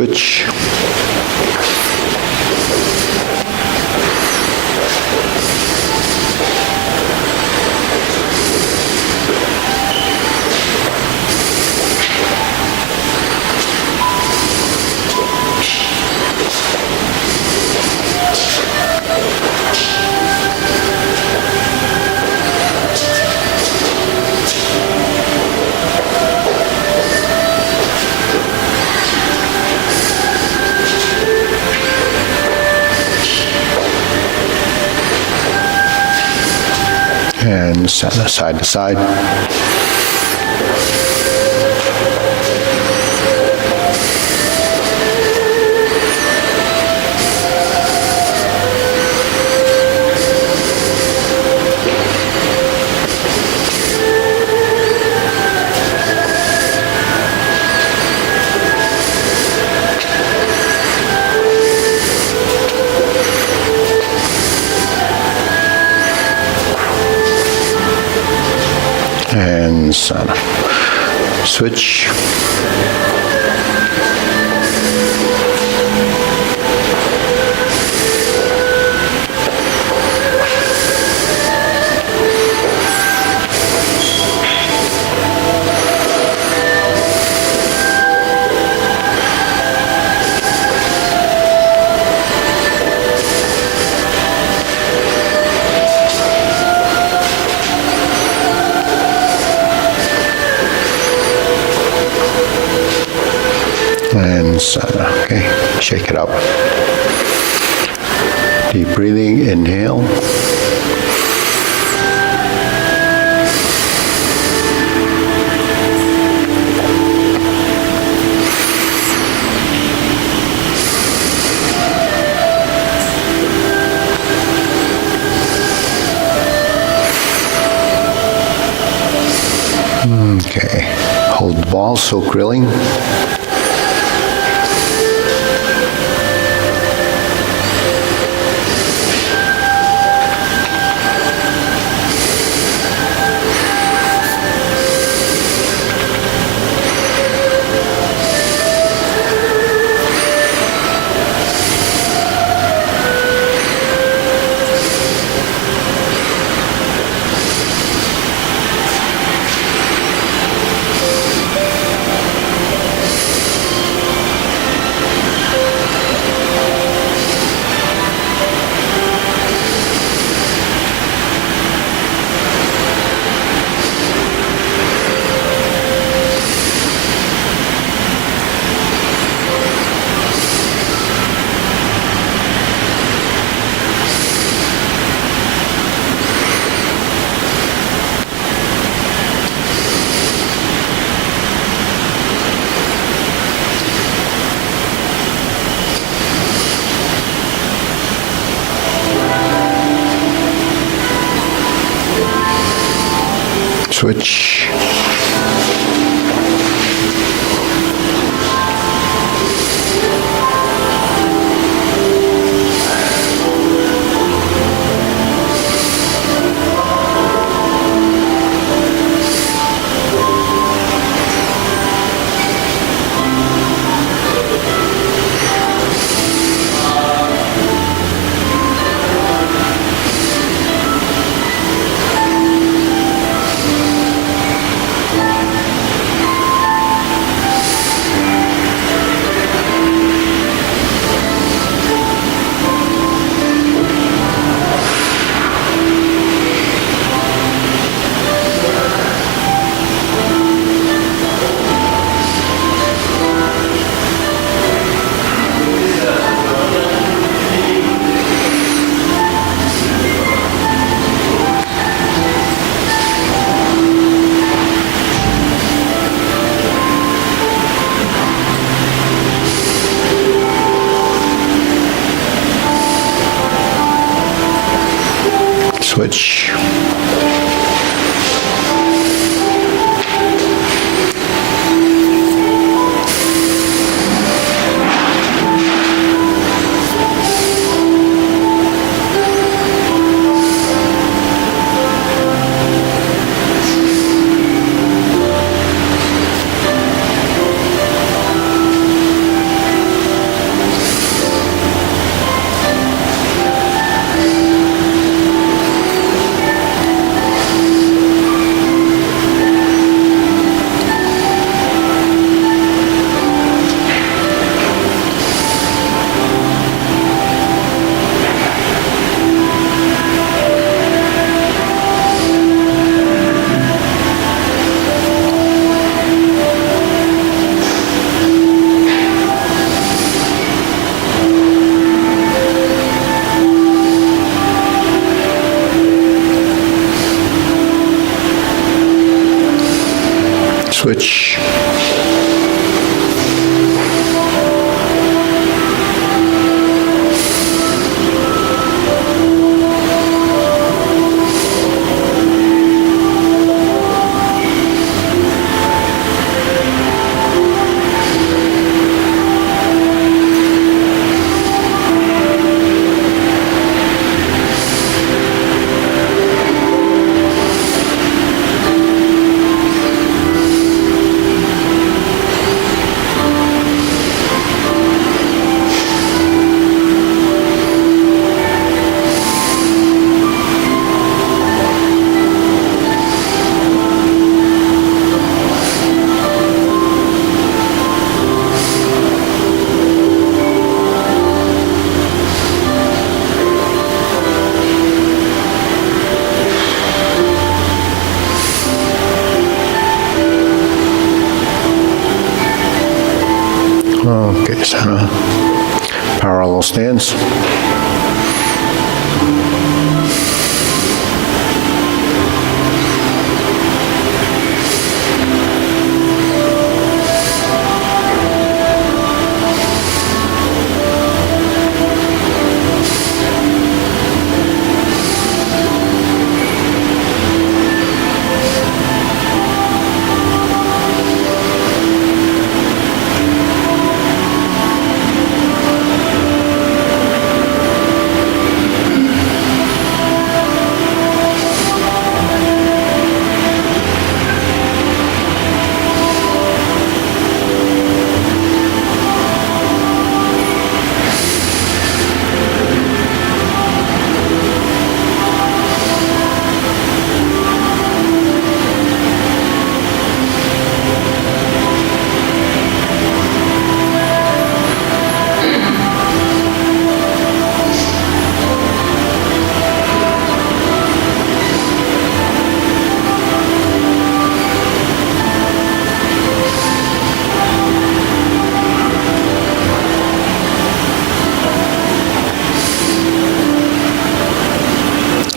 Switch. And side to side. And switch. And okay, shake it up. Deep breathing, inhale. Okay, hold the ball, soak grilling. Switch. Switch. Switch. Okay, so parallel stance.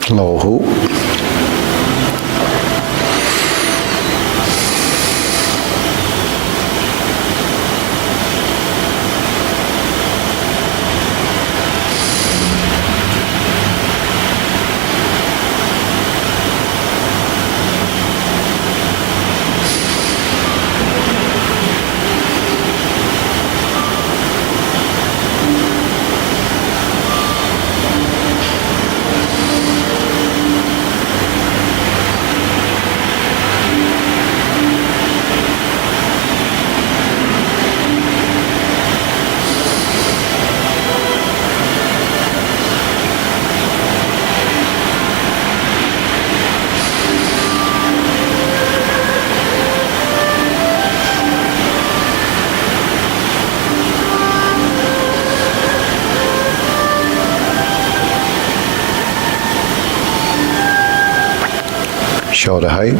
Low hoop. Shoulder height.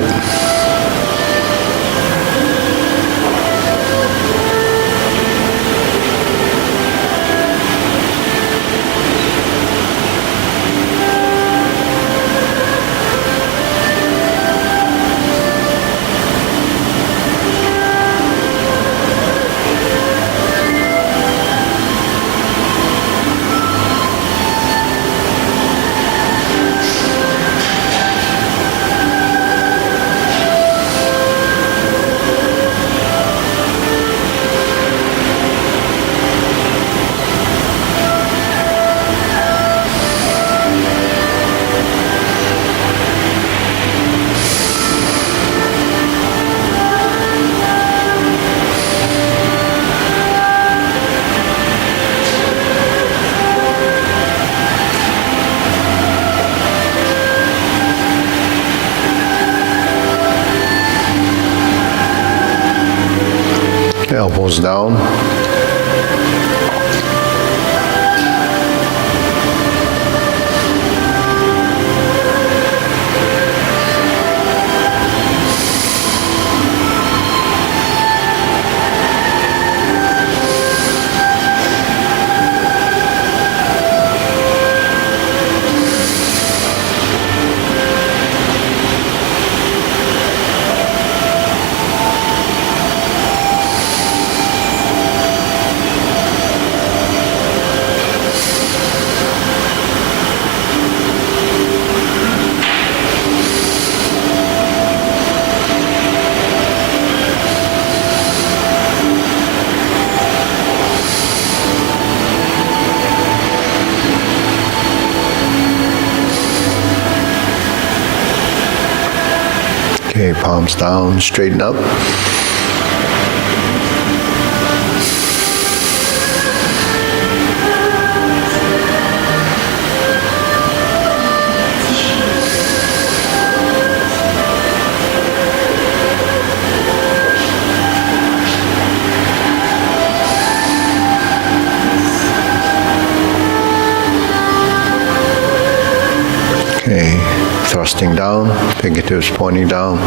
Elbows down. Palms down, straighten up. Okay, thrusting down, fingertips pointing down.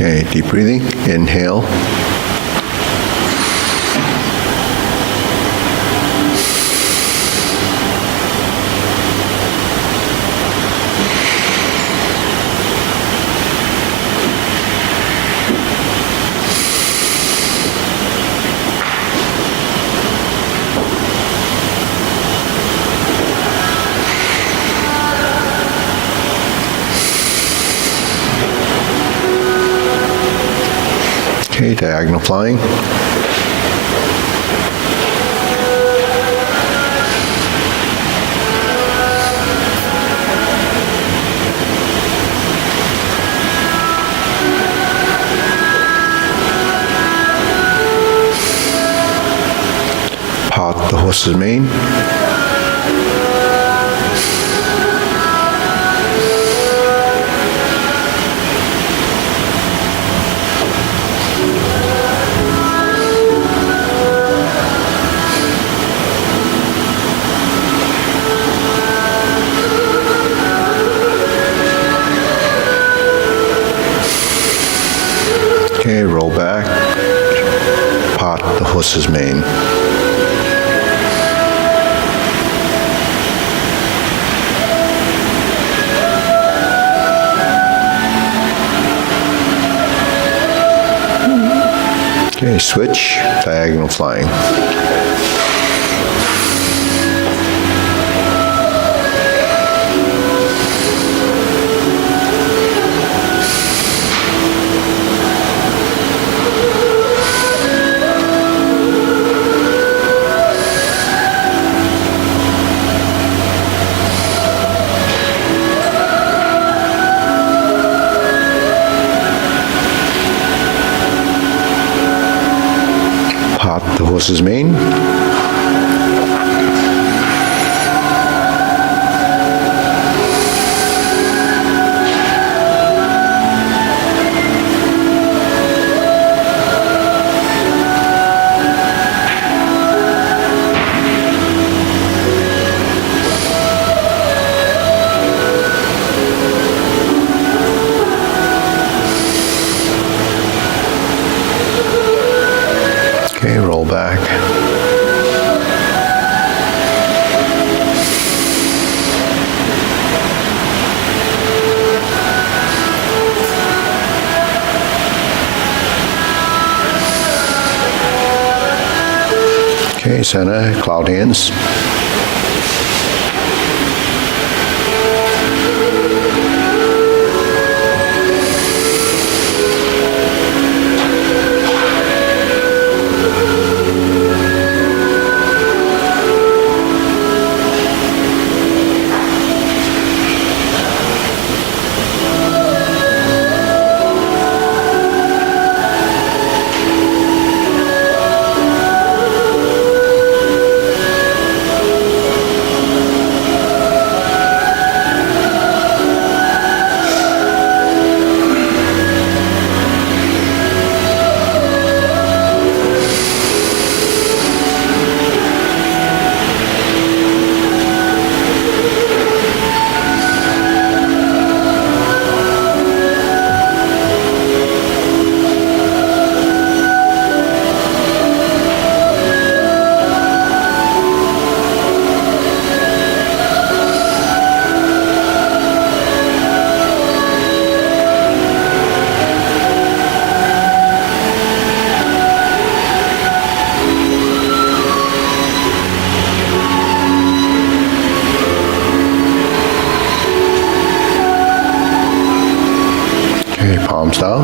Okay, deep breathing, inhale. Okay, diagonal flying. Part the horse's mane. Okay, roll back, part the horse's mane. Okay, switch, diagonal flying. Part the horse's mane. Okay, roll back. Okay, center, cloud hands. Okay, palms down.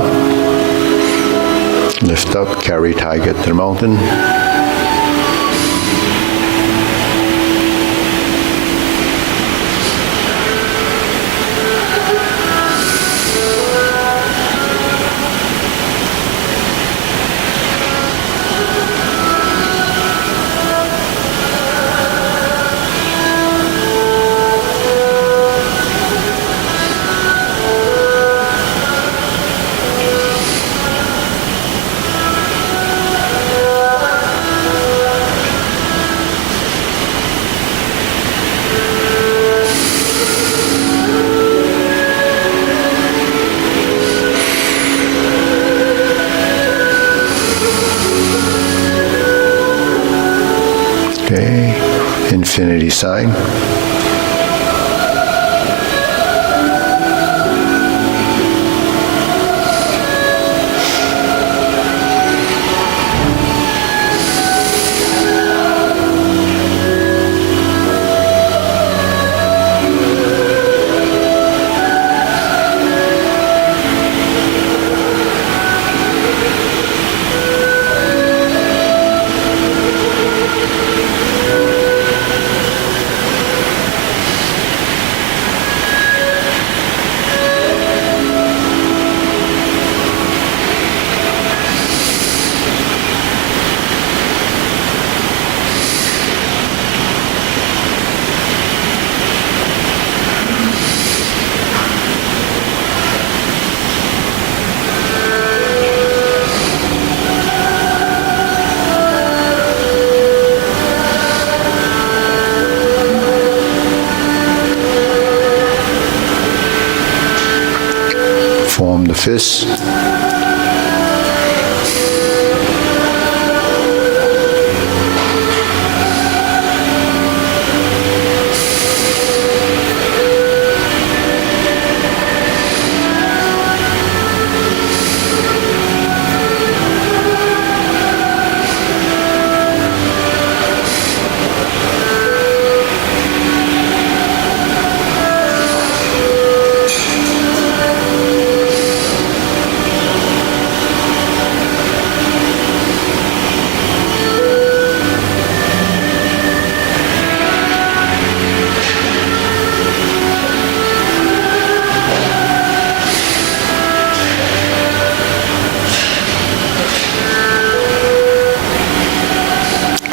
Lift up, carry tiger to the mountain. Okay, infinity sign. Form the fists.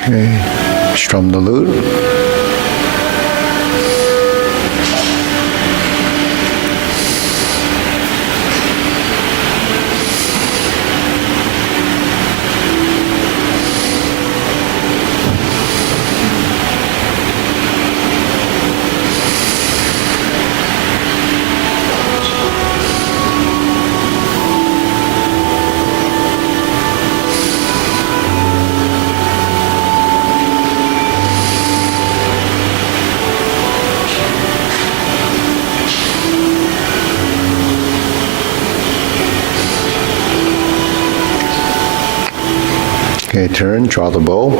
Okay, strum the lute. Okay, turn, draw the bow.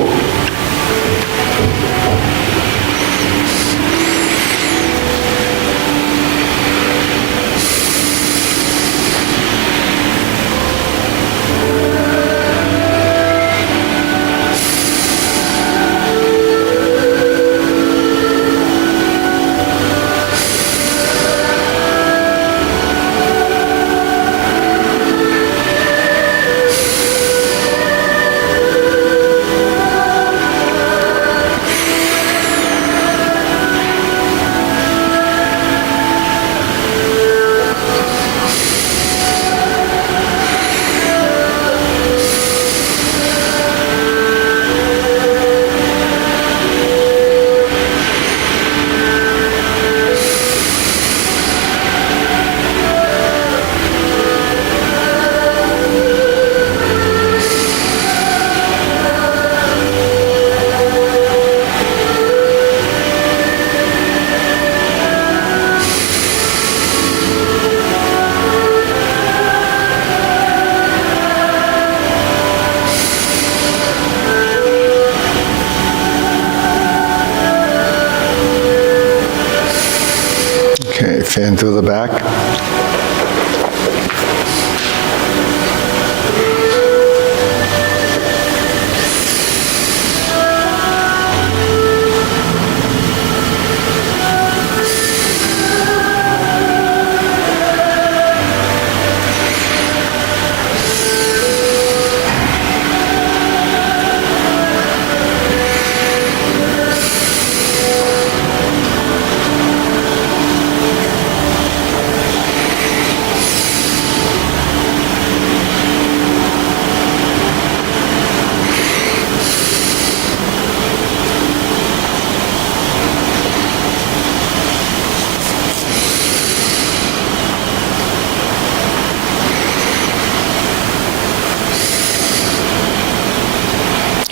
Okay, fan through the back.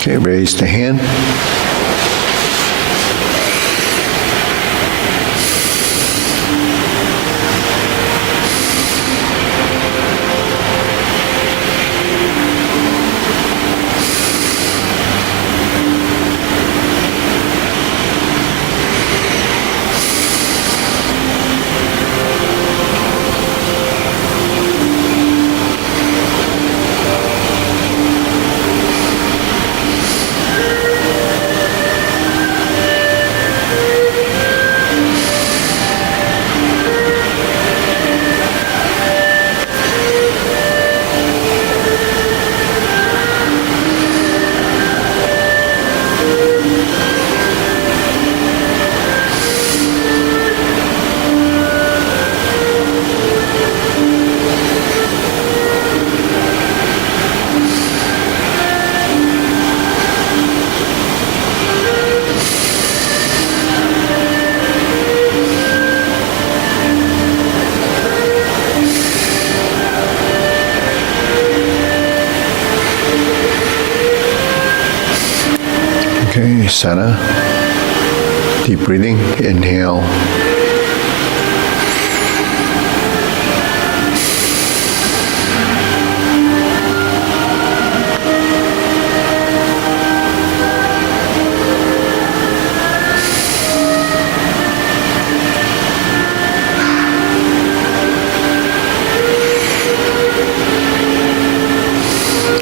Okay, raise the hand. Okay, center. Deep breathing. Inhale.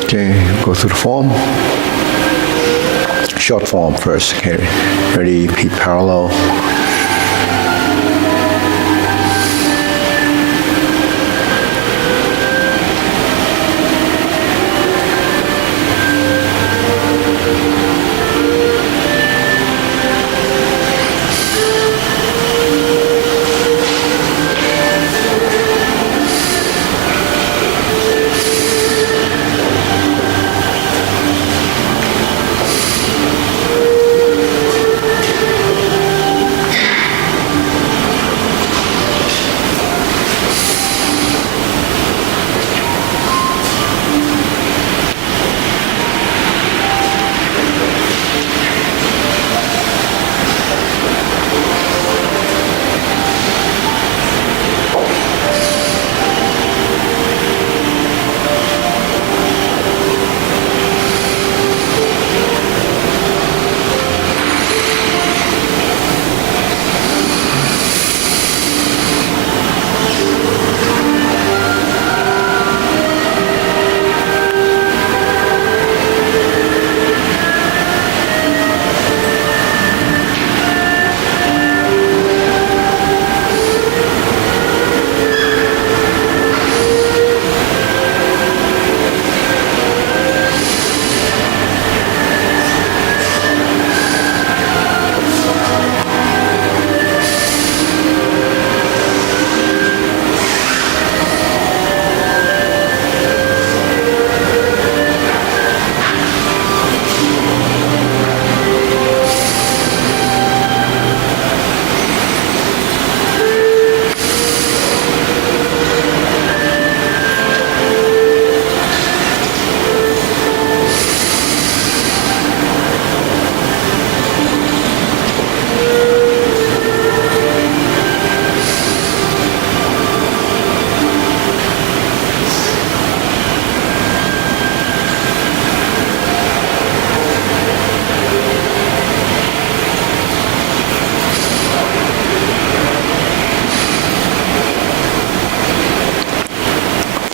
Okay, go through the form. Short form first. Okay, ready? Feet parallel.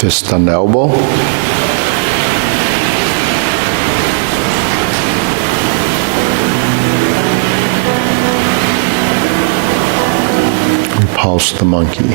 Fist on the elbow. Pulse the monkey.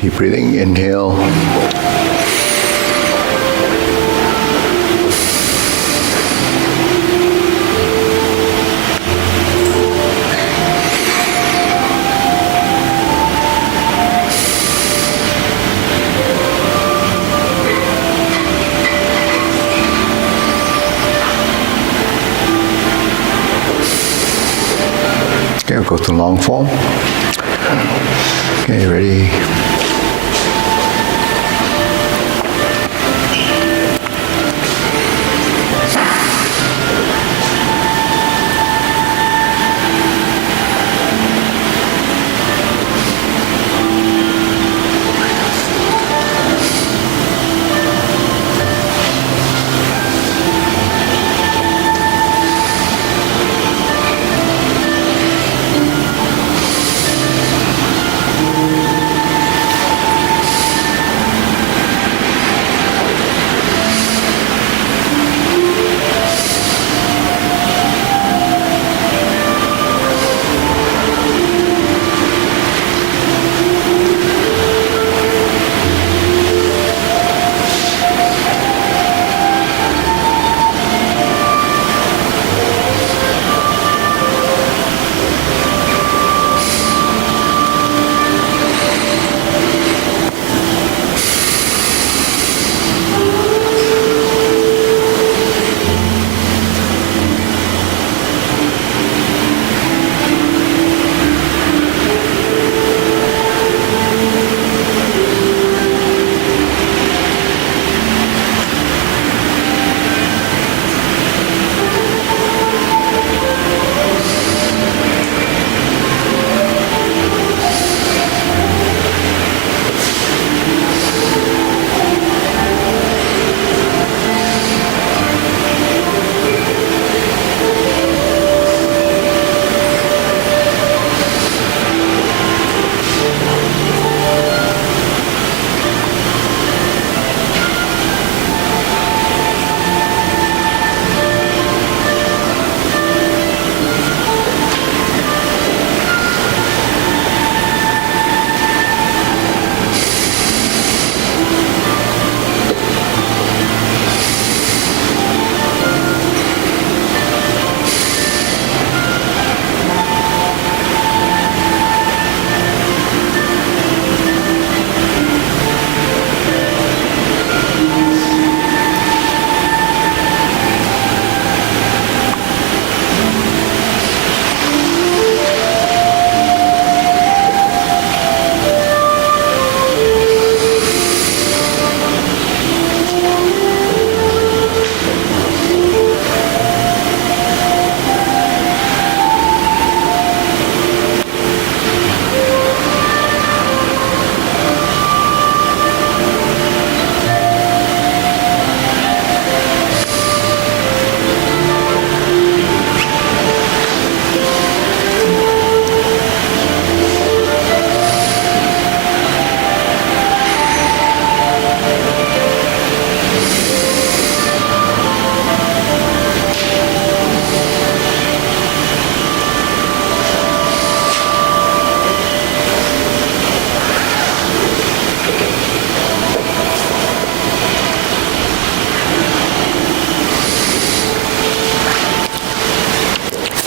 Deep breathing, inhale. Okay, we'll go to long form. Okay, ready?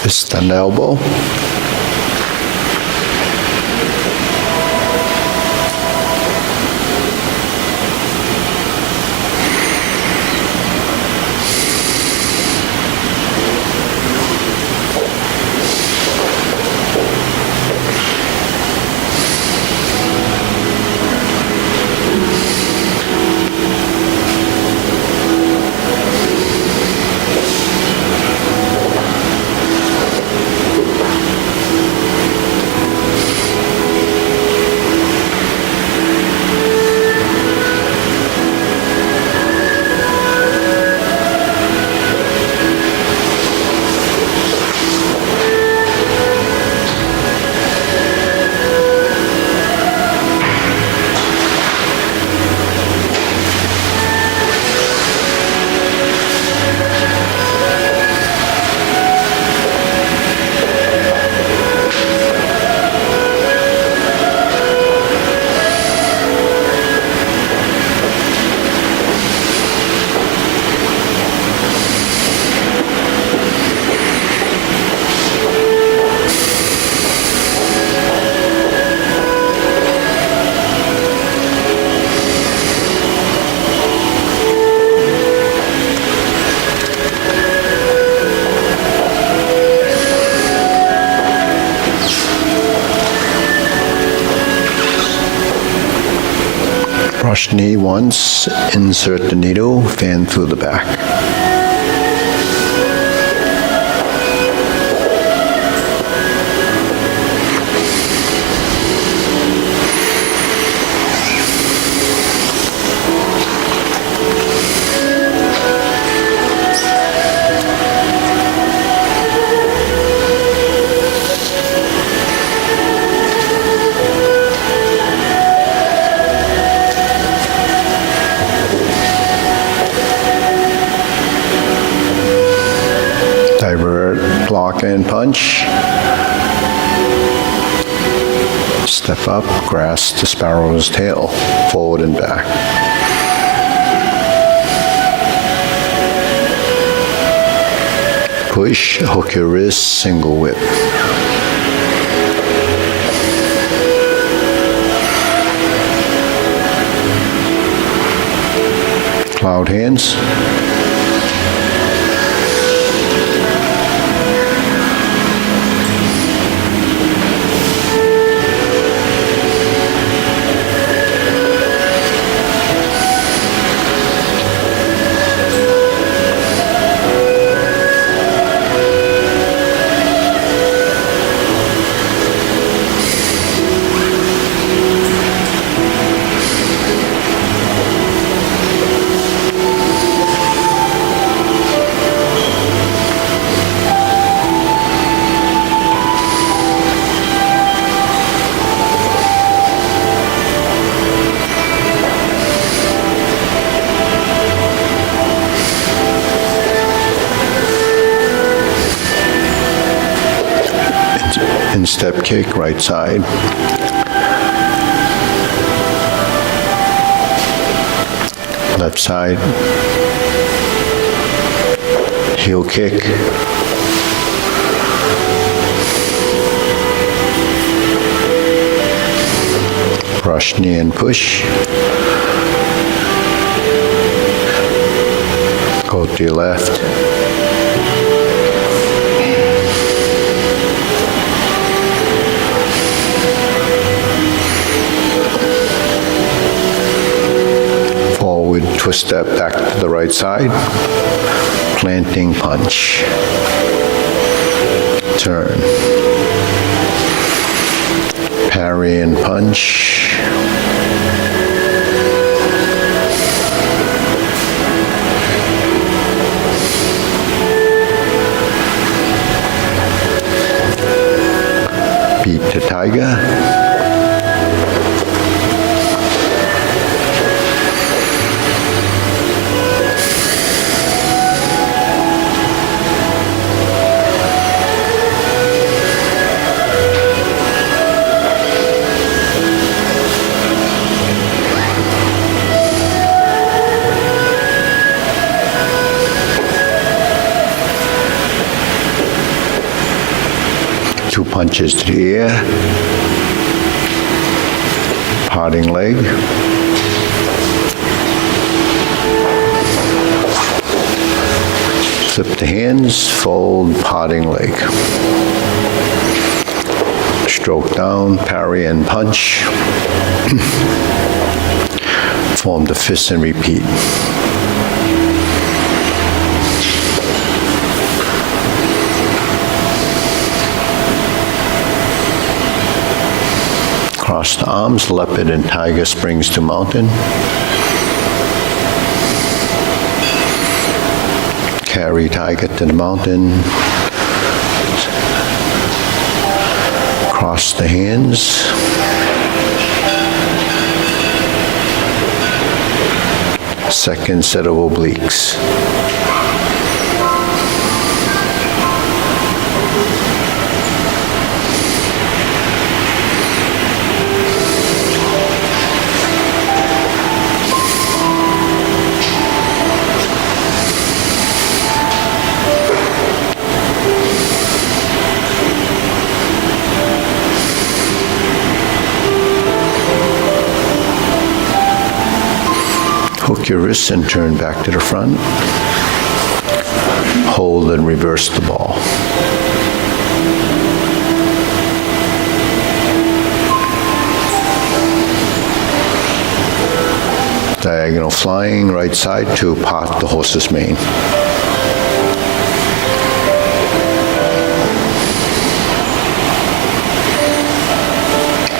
Fist and elbow. knee once, insert the needle, fan through the back. Divert, block and punch. Step up, grasp the sparrow's tail, forward and back. Push, hook your wrist, single whip. Cloud hands. Instep kick, right side. Left side. Heel kick. Brush knee and push. Go to your left. Forward twist step back to the right side. Planting punch. Turn. Parry and punch. Beat to tiger. Two punches to the ear, parting leg, flip the hands, fold, parting leg, stroke down, parry and punch, form the fist and repeat. Cross the arms, leopard and tiger springs to mountain. Carry tiger to the mountain. Cross the hands. Second set of obliques. Hook your wrists and turn back to the front. Hold and reverse the ball. Diagonal flying, right side to part the horse's mane.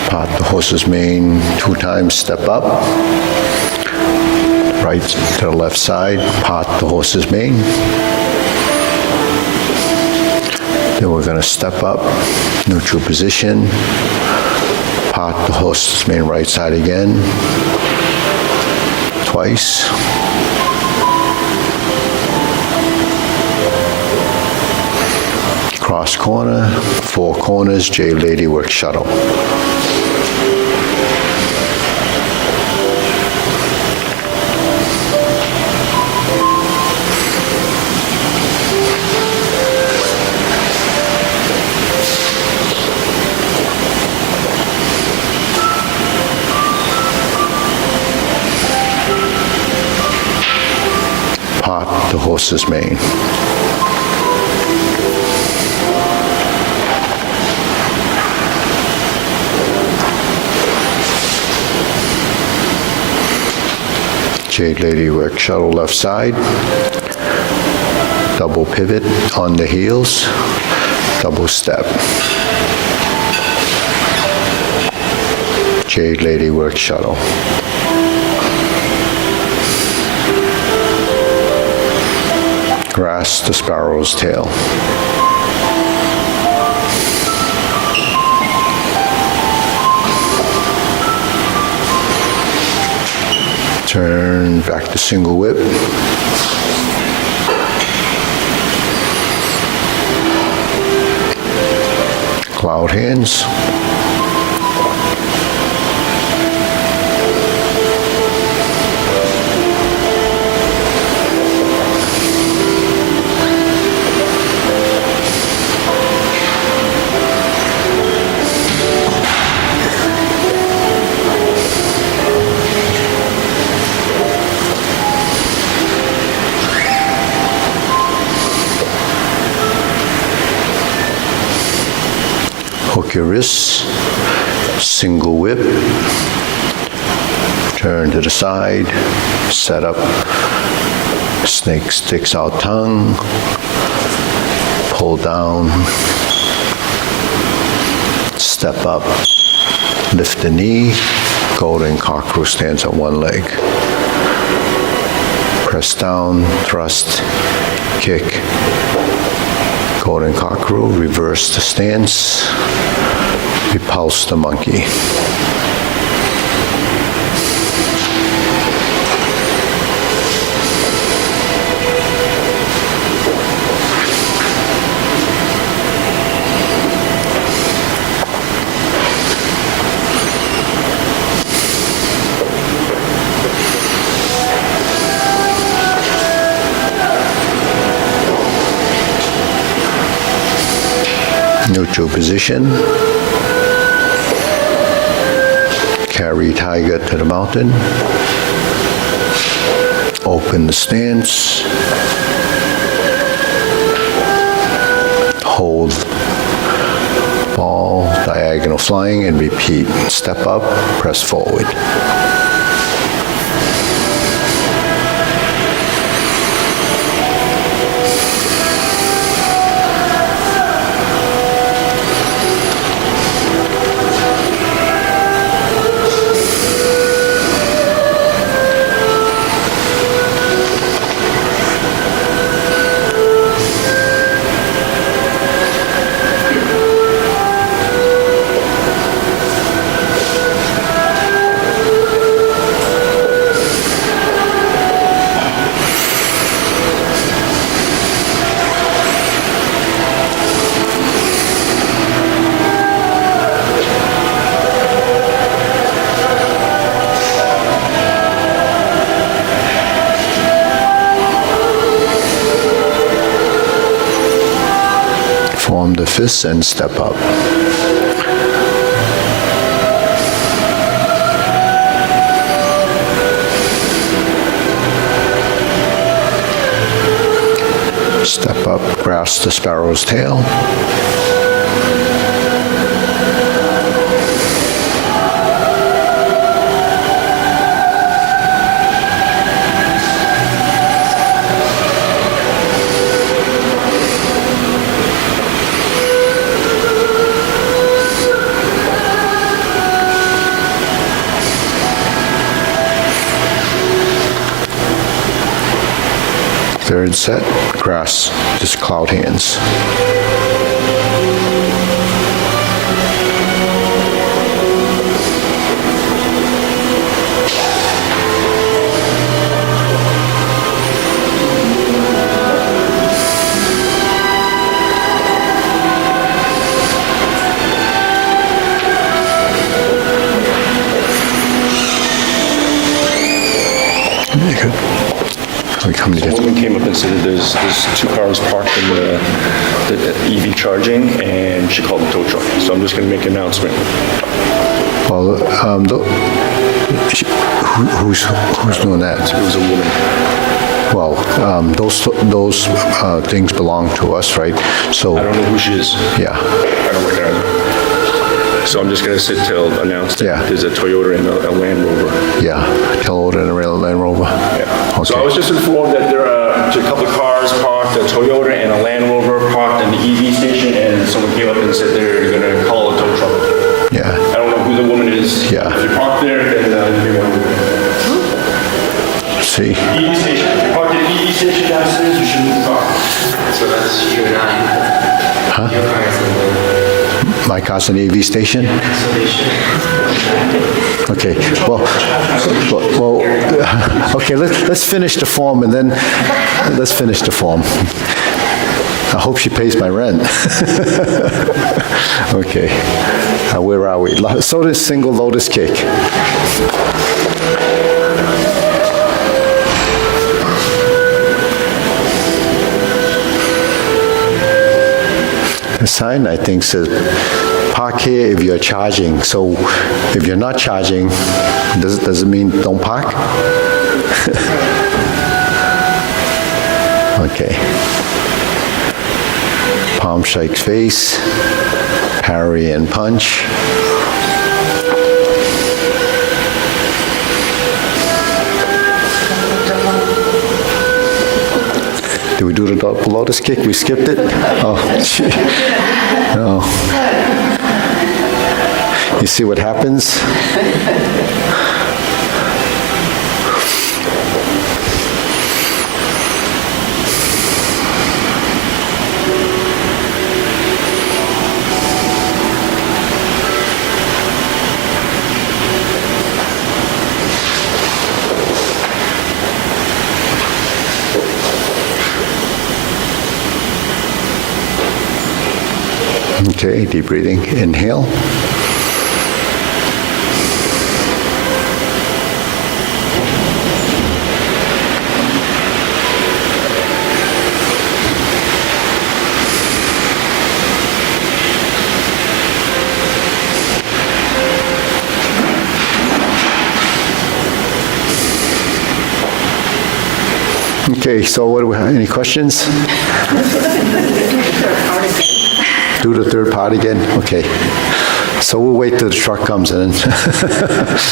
Part the horse's mane 2 times, step up. Right to the left side, part the horse's mane. Then we're going to step up, neutral position, part the horse's mane right side again, twice. Cross corner, 4 corners, J lady work shuttle. Part the horse's mane. Jade lady work shuttle left side, double pivot on the heels, double step. Jade lady work shuttle. Grasp the sparrow's tail. Turn back to single whip. Cloud hands. Hook your wrists, single whip, turn to the side, set up, snake sticks out tongue, pull down, step up, lift the knee, golden cockerel stands on one leg. Press down, thrust, kick. Golden cockerel, reverse the stance, repulse the monkey. Neutral position. Carry tiger to the mountain. Open the stance. Hold ball, diagonal flying, and repeat. Step up, press forward. Form the fists and step up. Step up, grasp the sparrow's tail. good set. Grass, just cloud hands. We come A together. woman came up and said that there's 2 cars parked in the EV charging, and she called the tow truck. So I'm just going to make an announcement. Well, who's doing that? It was a woman. Well, those things belong to us, right? So, I don't know who she is. yeah, I don't recognize her. So I'm just going to announce that Yeah. there's a Toyota and a Land Rover. yeah. Toyota and a Land Rover. Yeah. So I Okay. was just informed that there are a couple of cars parked, a Toyota and a Land Rover parked in the EV station, and someone came up and said they're going to call a tow truck. Yeah, I don't know who the woman is. Yeah. If you park there, then you want to. see, EV station. If you park at the EV station downstairs, you should move the car. So that's you and I. Huh? Your car is in my car's in the AV station? the so they should. Okay, well, okay, let's finish the form and then, let's finish the form. I hope she pays my rent. Okay, where are we? So this single lotus kick. The sign, I think, says park here if you're charging. So if you're not charging, does it mean don't park? Okay. Palm strike face, parry and punch. Did we do the double lotus kick? We skipped it? Oh, gee. No. You see what happens? Okay, deep breathing. Inhale. Okay, so what do we have? Any questions? Do the third part again? Okay. So we'll wait till the truck comes in.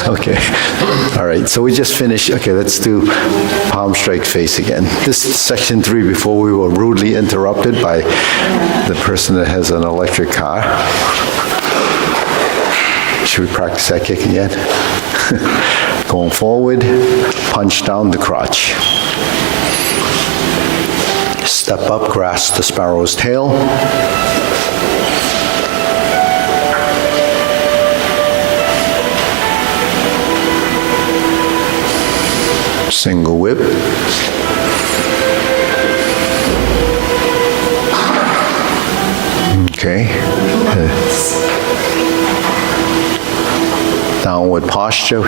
Okay. All right, so we just finished. Okay, let's do palm strike face again. This is section 3 before we were rudely interrupted by the person that has an electric car. Should we practice that kick again? Going forward, punch down the crotch. Step up, grasp the sparrow's tail. Single whip. Okay. Downward posture.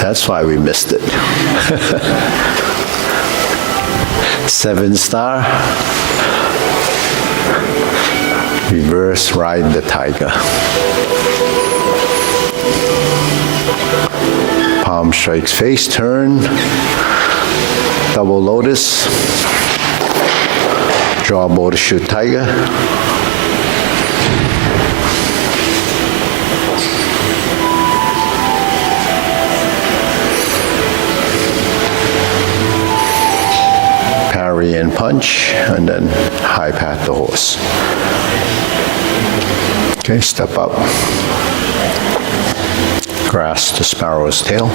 That's why we missed it. 7-star. Reverse ride the tiger. Palm strikes face, turn. Double lotus. Draw bow to shoot tiger. Parry and punch, and then high pat the horse. Okay, step up. Grasp the sparrow's tail.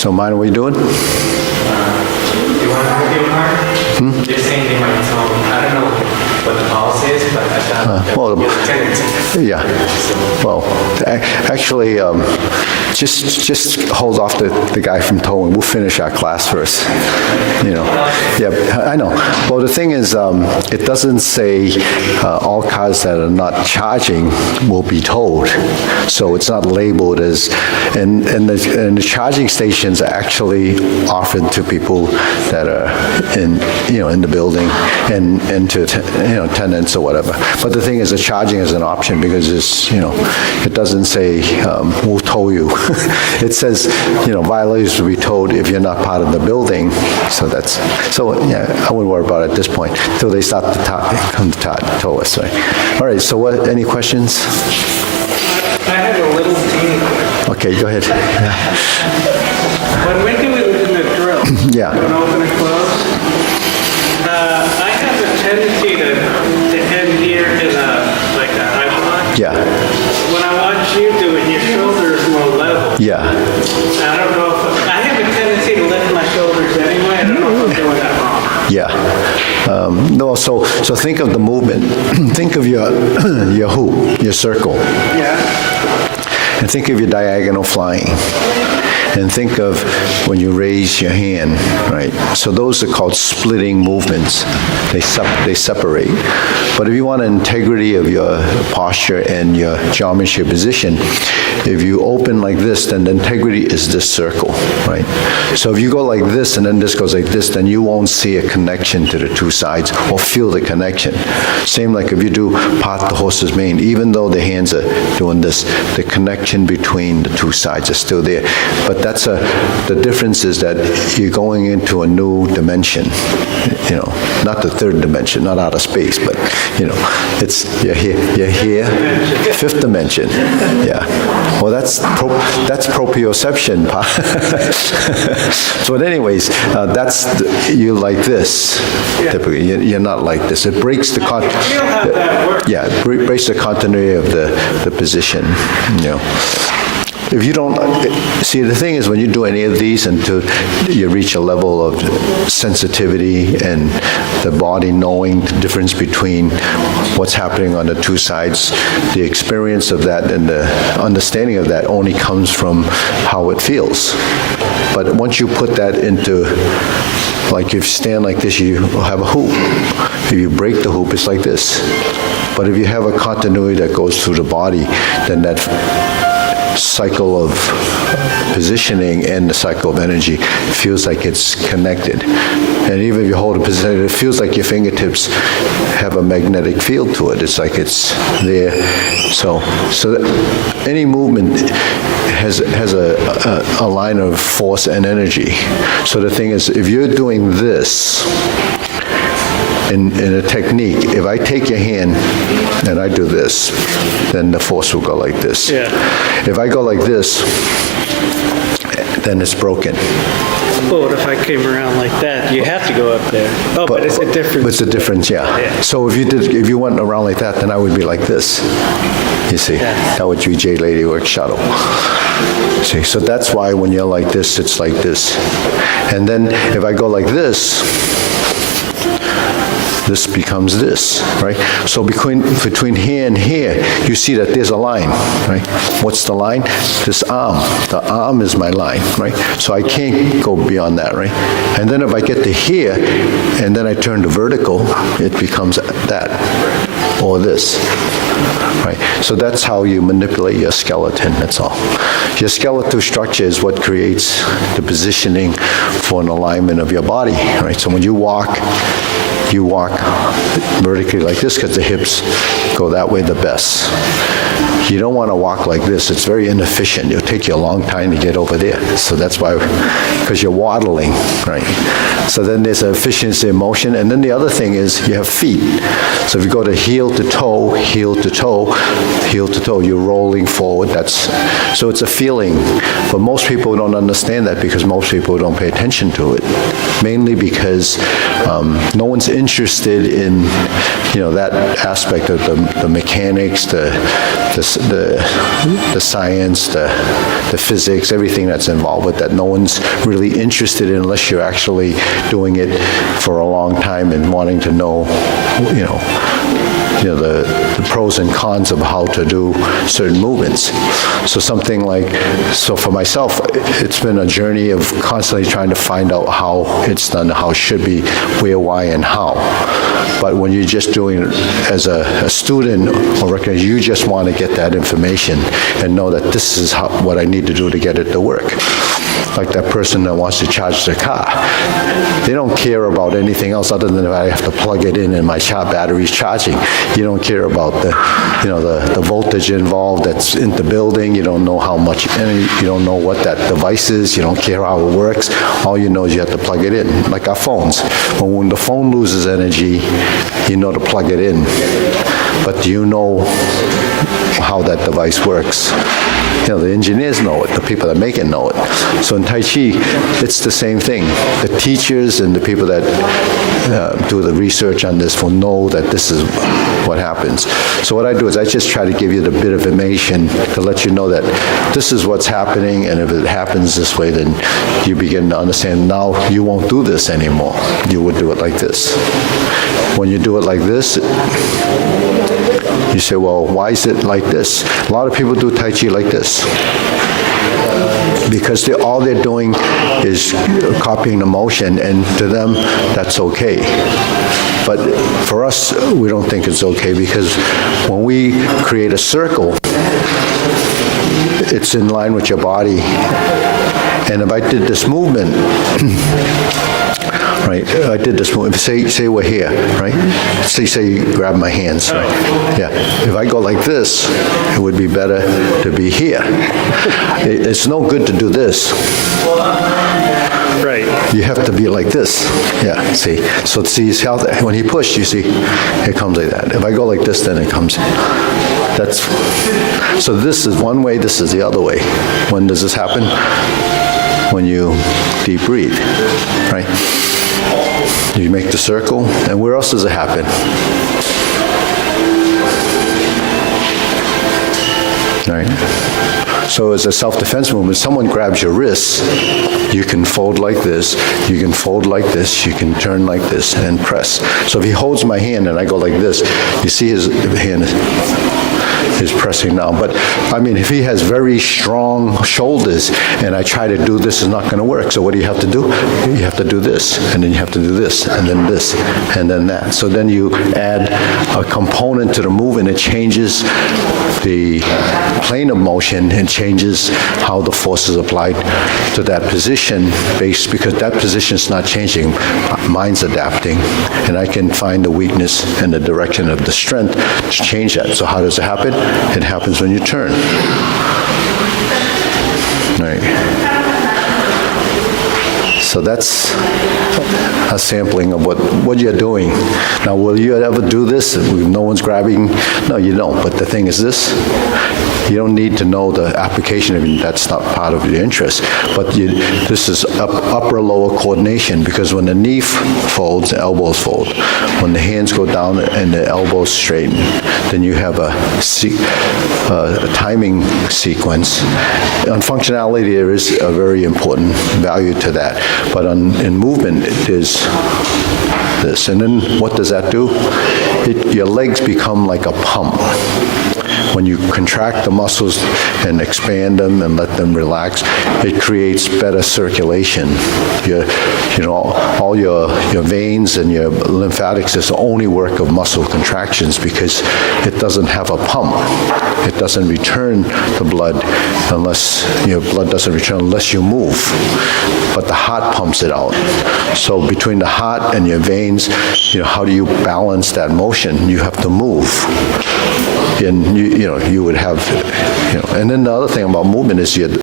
So mine, what are you doing? Do you want to move your car? You're saying they might tell, I don't know what the policy is, but I thought well, your tenant. Yeah. Well, actually, just hold off the guy from towing. We'll finish our class first. You know. Yeah, I know. Well, the thing is, it doesn't say all cars that are not charging will be towed. So it's not labeled as, and the charging stations are actually offered to people that are in the building and to tenants or whatever. But the thing is, the charging is an option because it's it doesn't say we'll tow you. It says violators will be towed if you're not part of the building. So yeah, I wouldn't worry about it at this point until they start to come to tow us. Right? All right. So any questions? I have a little teeny question. Okay, go ahead. When do we open the drill? Yeah. When open and close? I have a tendency to end here in like a high block. Yeah. When I watch you do it, your shoulder is more level. Yeah. I don't know if, I have a tendency to lift my shoulders anyway. I don't know if I'm doing that wrong. Yeah. No, so think of the movement. Think of your hoop, your circle. Yeah. And think of your diagonal flying. And think of when you raise your hand, right? So those are called splitting movements. They separate. But if you want integrity of your posture and your geometry of position, if you open like this, then the integrity is this circle, right? So if you go like this and then this goes like this, then you won't see a connection to the two sides or feel the connection. Same like if you do part the horse's mane, even though the hands are doing this, the connection between the two sides is still there. But the difference is that you're going into a new dimension, not the third dimension, not outer space, but, it's, you're here, fifth dimension, yeah. Well, that's proprioception. So anyways, you like this, typically. You're not like this. It breaks the Feel how that works. yeah, it breaks the continuity of the position, If you don't, see, the thing is when you do any of these until you reach a level of sensitivity and the body knowing the difference between what's happening on the two sides, the experience of that and the understanding of that only comes from how it feels. But once you put that into, like if you stand like this, you have a hoop. If you break the hoop, it's like this. But if you have a continuity that goes through the body, then that cycle of positioning and the cycle of energy feels like it's connected. And even if you hold a position, it feels like your fingertips have a magnetic field to it. It's like it's there. So any movement has a line of force and energy. So the thing is, if you're doing this, in a technique, if I take your hand and I do this, then the force will go like this. Yeah. If I go like this, then it's broken. Well, what if I came around like that? You have to go up there. Oh, but it's a difference. It's a difference, yeah. Yeah. So if you went around like that, then I would be like this. You see, Yeah. that would be J Lady Work Shuttle. See, so that's why when you're like this, it's like this. And then if I go like this becomes this, right? So between here and here, you see that there's a line, right? What's the line? This arm. The arm is my line, right? So I can't go beyond that, right? And then if I get to here, and then I turn to vertical, it becomes that, or this. Right? So that's how you manipulate your skeleton, that's all. Your skeletal structure is what creates the positioning for an alignment of your body, right? So when you walk vertically like this because the hips go that way the best. You don't want to walk like this. It's very inefficient. It'll take you a long time to get over there. So that's why, because you're waddling, right? So then there's an efficiency in motion. And then the other thing is you have feet. So if you go to heel to toe, heel to toe, heel to toe, you're rolling forward. So it's a feeling. But most people don't understand that because most people don't pay attention to it. Mainly because no one's interested in, that aspect of the mechanics, the the science, the physics, everything that's involved with that. No one's really interested in unless you're actually doing it for a long time and wanting to know, the pros and cons of how to do certain movements. So something like, so for myself, it's been a journey of constantly trying to find out how it's done, how it should be, where, why, and how. But when you're just doing it as a student or recognize, you just want to get that information and know that this is what I need to do to get it to work. Like that person that wants to charge their car. They don't care about anything else other than if I have to plug it in and my battery's charging. You don't care about the voltage involved that's in the building. You don't know how much, you don't know what that device is. You don't care how it works. All you know is you have to plug it in. Like our phones. When the phone loses energy, you know to plug it in. But do you know how that device works? The engineers know it, the people that make it know it. So in Tai Chi, it's the same thing. The teachers and the people that do the research on this will know that this is what happens. So what I do is I just try to give you the bit of information to let you know that this is what's happening, and if it happens this way, then you begin to understand now you won't do this anymore. You would do it like this. When you do it like this, you say, well, why is it like this? A lot of people do Tai Chi like this because all they're doing is copying the motion, and to them, that's okay. But for us, we don't think it's okay because when we create a circle, it's in line with your body. And if I did this movement, right, I did this movement, say we're here, right? Say you grab my hands, right? Yeah, if I go like this, it would be better to be here. It's no good to do this. Right. You have to be like this. Yeah, see? So see how when he pushed, you see, it comes like that. If I go like this, then it comes. So this is one way, this is the other way. When does this happen? When you deep breathe, right? You make the circle, and where else does it happen? Right? So as a self-defense movement, someone grabs your wrists, you can fold like this, you can fold like this, you can turn like this and press. So if he holds my hand and I go like this, you see his hand is pressing down. But I mean, if he has very strong shoulders and I try to do this, it's not going to work. So what do you have to do? You have to do this, and then you have to do this, and then this, and then that. So then you add a component to the move, and it changes the plane of motion and changes how the force is applied to that position because that position is not changing. Mine's adapting, and I can find the weakness and the direction of the strength to change that. So how does it happen? It happens when you turn. Right. So that's a sampling of what you're doing. Now, will you ever do this if no one's grabbing? No, you don't. But the thing is this, you don't need to know the application of it. That's not part of your interest. But this is upper-lower coordination, because when the knee folds, the elbows fold. When the hands go down and the elbows straighten, then you have a timing sequence. On functionality, there is a very important value to that. But in movement, there's this. And then what does that do? Your legs become like a pump. When you contract the muscles and expand them and let them relax, it creates better circulation. All your veins and your lymphatics is the only work of muscle contractions because it doesn't have a pump. It doesn't return the blood unless, your blood doesn't return unless you move. But the heart pumps it out. So between the heart and your veins, how do you balance that motion? You have to move. And you would have, and then the other thing about movement is